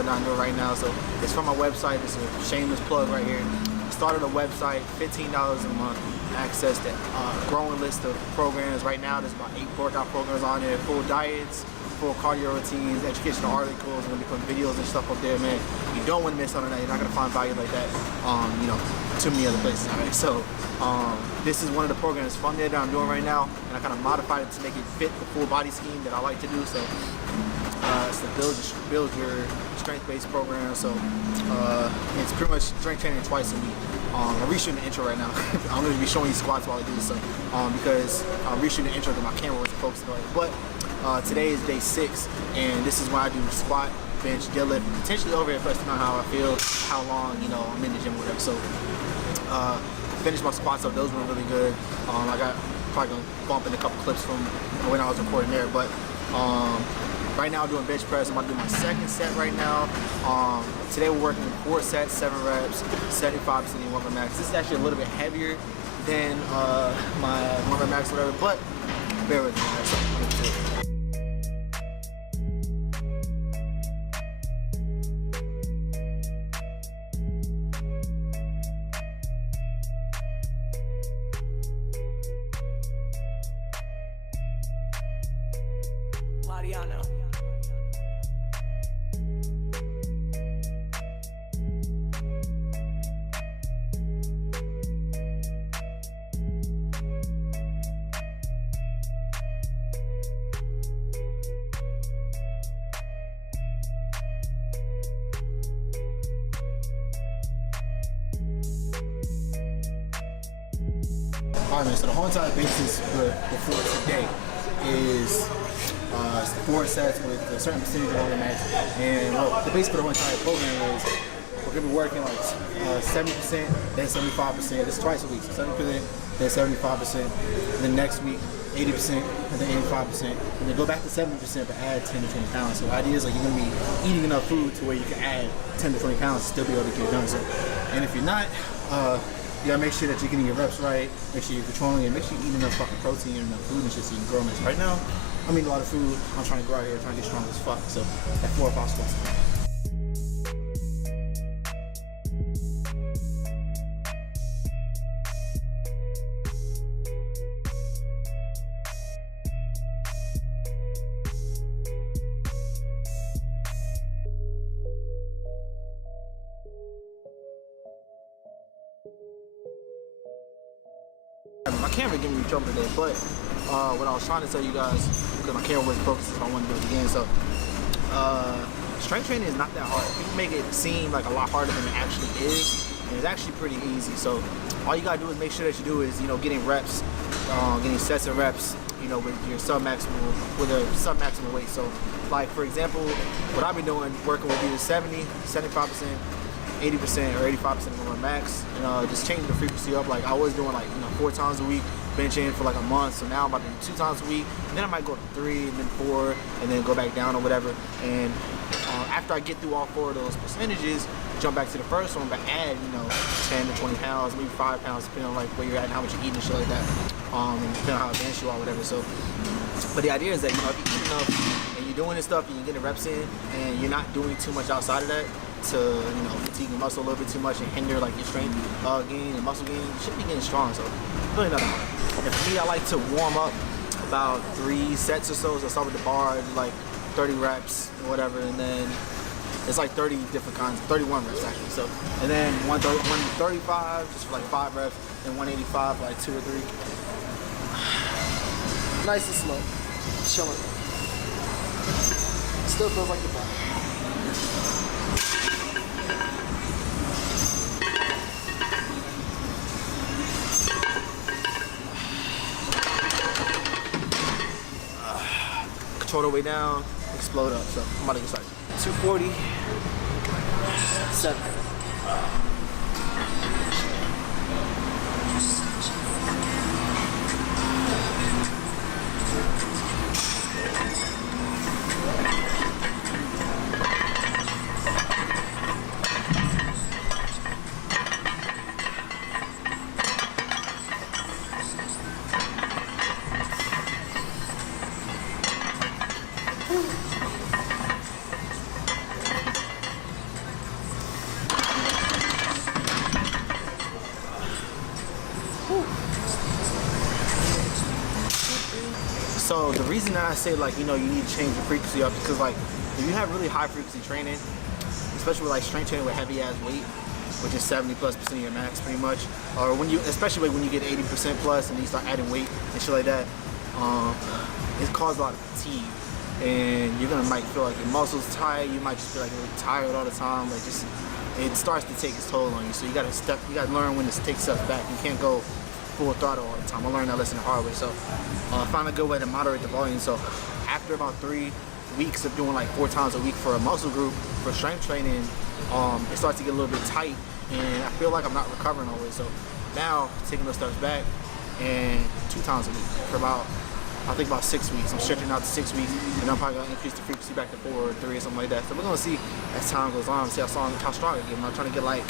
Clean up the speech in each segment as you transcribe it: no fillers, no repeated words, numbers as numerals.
program that I'm doing right now. So it's from my website. It's a shameless plug right here. Started a website, $15 a month, access to growing list of programs. Right now there's about 8 workout programs on there, full diets, full cardio routines, educational articles. I'm gonna be putting videos and stuff up there, man. You don't want to miss out on that. You're not gonna find value like that, you know, too many other places. All right, so this is one of the programs from there that I'm doing right now, and I kind of modified it to make it fit the full body scheme that I like to do. So it's to build your strength-based program. So it's pretty much strength training twice a week. I'm reshooting the intro right now. I'm going to be showing you squats while I do this, so because I'm reshooting the intro because my camera wasn't focused on it. But today is day 6, and this is when I do squat, bench, deadlift, potentially overhead press, depending on how I feel, how long, you know, I'm in the gym or whatever. So finished my squats up. Those were really good. I got probably going to bump in a couple clips from when I was recording there, but right now I'm doing bench press. I'm about to do my second set right now. Today we're working 4 sets, 7 reps, 75% of 1 rep max. This is actually a little bit heavier than my 1 rep max or whatever, but bear with me. Alright, man, so the whole entire basis before today is it's the 4 sets with a certain percentage of all the max. And the base for the whole entire program is we're going to be working like 70%, then 75%. This is twice a week, so 70%, then 75%. And then next week, 80%, and then 85%. And then go back to 70%, but add 10 to 20 pounds. So the idea is like you're going to be eating enough food to where you can add 10 to 20 pounds and still be able to get it done. So, and if you're not, you gotta make sure that you're getting your reps right, make sure you're controlling it, make sure you're eating enough fucking protein and enough food and shit so you can grow. Right now, I'm eating a lot of food. I'm trying to grow out here, trying to get strong as fuck. So, at 4 o'clock squats. My camera giving me trouble today, but what I was trying to tell you guys, because my camera wasn't focused, so I wanted to do it again. So strength training is not that hard. People make it seem like a lot harder than it actually is, and it's actually pretty easy. So all you gotta do is make sure that you do is, you know, getting reps, getting sets of reps, you know, with your sub-maximal weight. So like for example, what I've been doing, working with either 70, 75%, 80% or 85% of my max, and just changing the frequency up. Like I was doing like, you know, 4 times a week, benching for like a month. So now I'm about to do 2 times a week, and then I might go to 3 and then 4 and then go back down or whatever. And after I get through all 4 of those percentages, jump back to the first one, but add, you know, 10 to 20 pounds, maybe 5 pounds, depending on like where you're at and how much you're eating and shit like that, and depending on how advanced you are or whatever. So, but the idea is that, you know, if you eat enough and you're doing this stuff and you're getting reps in and you're not doing too much outside of that to, you know, fatigue your muscle a little bit too much and hinder like your strength gain and muscle gain, you should be getting strong. So really not hard. And for me, I like to warm up about 3 sets or so. So I start with the bar, like 30 reps or whatever, and then it's like 30 different kinds, 31 reps actually. So, and then 135 just for like 5 reps, and 185 for like 2 or 3. Nice and slow, chilling. Still feels like the best. Control the way down, explode up. So I'm about to get started. 240, 7. So the reason that I say like, you know, you need to change your frequency up because like if you have really high frequency training, especially with like strength training with heavy ass weight, which is 70+% of your max pretty much, or when you, especially when you get 80% plus and you start adding weight and shit like that, it causes a lot of fatigue. And you're gonna might feel like your muscles tight, you might just feel like you're tired all the time, like just, it starts to take its toll on you. So you gotta learn when to take steps back. You can't go full throttle all the time. I learned that lesson the hard way. So find a good way to moderate the volume. So after about 3 weeks of doing like 4 times a week for a muscle group, for strength training, it starts to get a little bit tight and I feel like I'm not recovering always. So now taking those steps back and 2 times a week for about, I think about 6 weeks. I'm stretching out to 6 weeks, and I'm probably gonna increase the frequency back to 4 or 3 or something like that. So we're gonna see as time goes on, see how strong I get. I'm trying to get like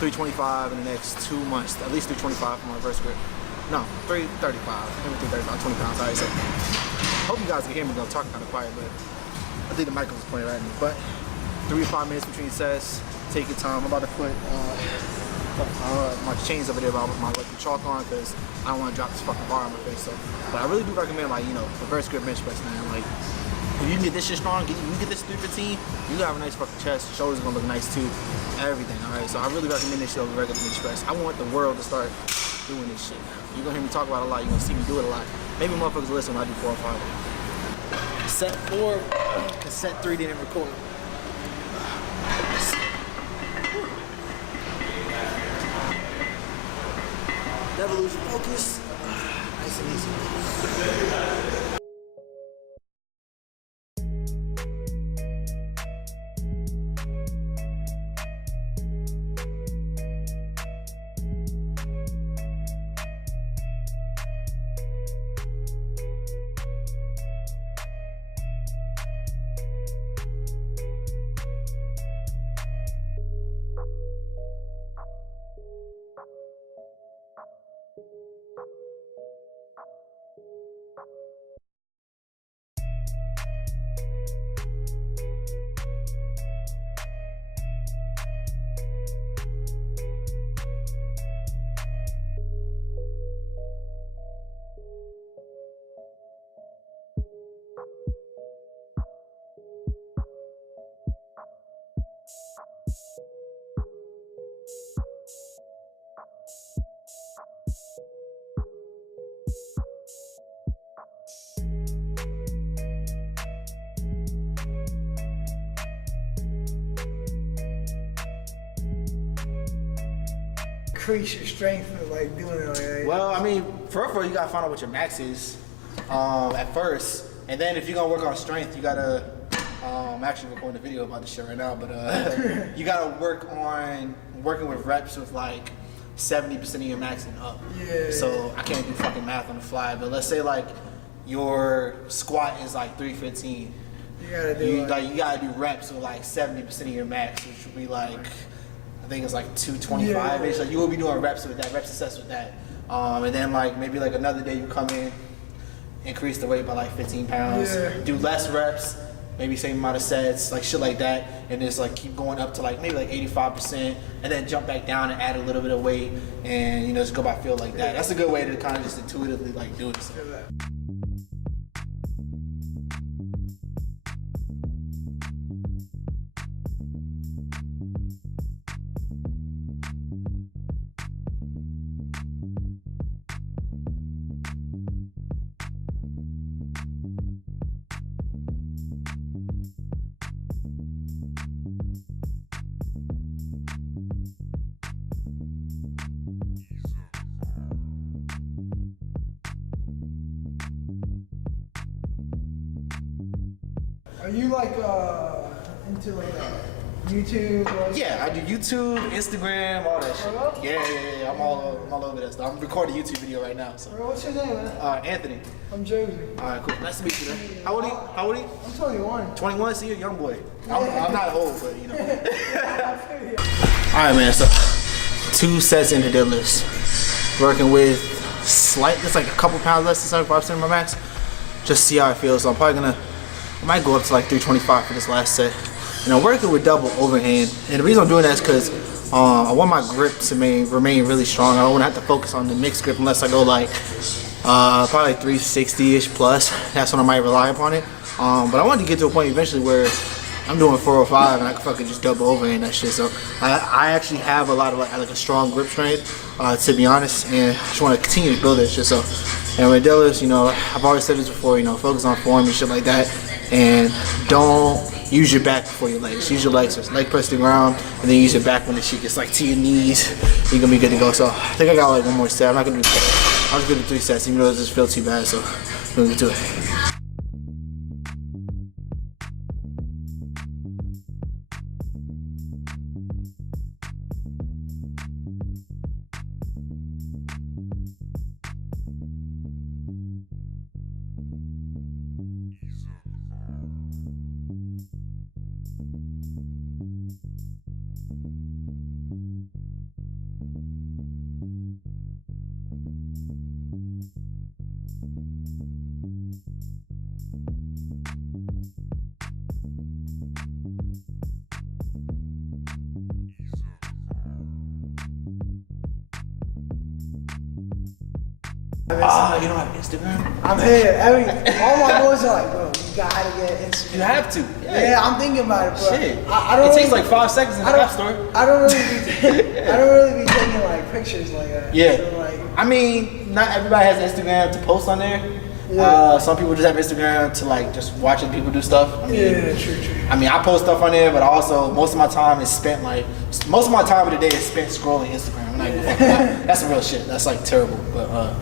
325 in the next 2 months, at least 325 for my reverse grip. No, 335, maybe 335, 20 pounds. Alright, so hope you guys can hear me though. I'm talking kind of quiet, but I think the mic was pointed right at me. But 3 to 5 minutes between sets. Take your time. I'm about to put my chains over there, but my like the chalk on because I don't want to drop this fucking bar on my face. So, but I really do recommend like, you know, reverse grip bench press, man. Like if you can get this shit strong, you can get this 315, you gonna have a nice fucking chest. Shoulders are gonna look nice too. Everything. All right. So I really recommend this shit over regular bench press. I want the world to start doing this shit. You're gonna hear me talk about it a lot. You're gonna see me do it a lot. Maybe motherfuckers listen when I do 4 or 5. Set 4, cause set 3 didn't record. Never lose your focus. Nice and easy. Increase your strength of like doing it like that. Well, I mean, first you gotta find out what your max is at first, and then if you're gonna work on strength, you gotta. I'm actually recording a video about this shit right now, but you gotta work on working with reps with like 70% of your max and up. Yeah. So I can't do fucking math on the fly, but let's say like your squat is like 315. You gotta do reps with like 70% of your max, which would be like. I think it's like 225-ish. Like you will be doing reps with that, reps assessed with that. And then like maybe like another day you come in, increase the weight by like 15 pounds, do less reps, maybe same amount of sets, like shit like that, and just like keep going up to like maybe like 85%, and then jump back down and add a little bit of weight, and you know just go by feel like that. That's a good way to kind of just intuitively like do it. So. Are you like into like YouTube? Or yeah, I do YouTube, Instagram, all that shit. Yeah. I'm all over that stuff. I'm recording a YouTube video right now. So. Bro, what's your name, man? Anthony. I'm Josie. All right, cool. Nice to meet you, man. How old are you? I'm 21. 21? So you're a young boy. I'm not old, but you know. All right, man. So 2 sets into deadlifts. Working with it's like a couple pounds less than 75% of my max. Just see how it feels. So I'm probably gonna. I might go up to like 325 for this last set. And I'm working with double overhand. And the reason I'm doing that is because I want my grip to remain really strong. I don't want to have to focus on the mixed grip unless I go like Probably 360-ish plus. That's when I might rely upon it. But I wanted to get to a point eventually where I'm doing 405 and I can fucking just double over and that shit. So I actually have a lot of like a strong grip strength, to be honest, and just want to continue to build that shit. So, and with deadlifts, you know, I've always said this before, you know, focus on form and shit like that, and don't use your back before your legs. Use your legs, leg press the ground, and then use your back when the shit gets like to your knees. You're gonna be good to go. So I think I got like one more set. I'm not gonna do I was gonna do 3 sets, even though it just feel too bad. So we're gonna get to it. You don't have Instagram? I'm here. All my boys are like, bro, you gotta get Instagram. You have to. Yeah, I'm thinking about it, bro. Shit. I don't it takes really, like 5 seconds in the app store. I don't really be taking like pictures like that. Yeah. So, like, I mean, not everybody has Instagram to post on there. Yeah. Some people just have Instagram to like just watching people do stuff. I mean, yeah, true. I mean, I post stuff on there, but also most of my time is spent like most of my time of the day is spent scrolling Instagram. I'm not even fucking lie. That's some real shit. That's like terrible, but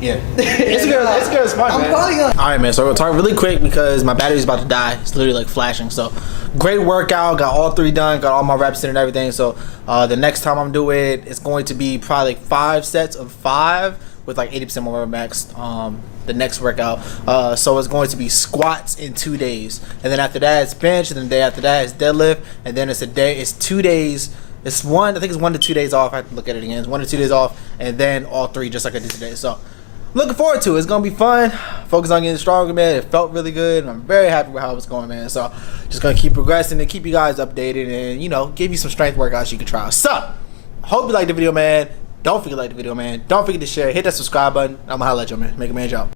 yeah. Instagram is fun, man. All right, man. So we're gonna talk really quick because my battery's about to die. It's literally like flashing. So great workout. Got all 3 done. Got all my reps in and everything. So the next time I'm doing it, it's going to be probably like 5 sets of 5 with like 80% more max. The next workout. So it's going to be squats in 2 days, and then after that it's bench, and then the day after that is deadlift, and then it's 2 days. It's I think it's 1 to 2 days off. I have to look at it again. It's 1 to 2 days off, and then all 3 just like I did today. So looking forward to it. It's gonna be fun. Focus on getting stronger, man. It felt really good, and I'm very happy with how it's going, man. So just gonna keep progressing and keep you guys updated, and you know, give you some strength workouts you can try. So hope you liked the video, man. Don't forget to like the video, man. Don't forget to share. Hit that subscribe button. I'm gonna holla at you, man. Make a man job.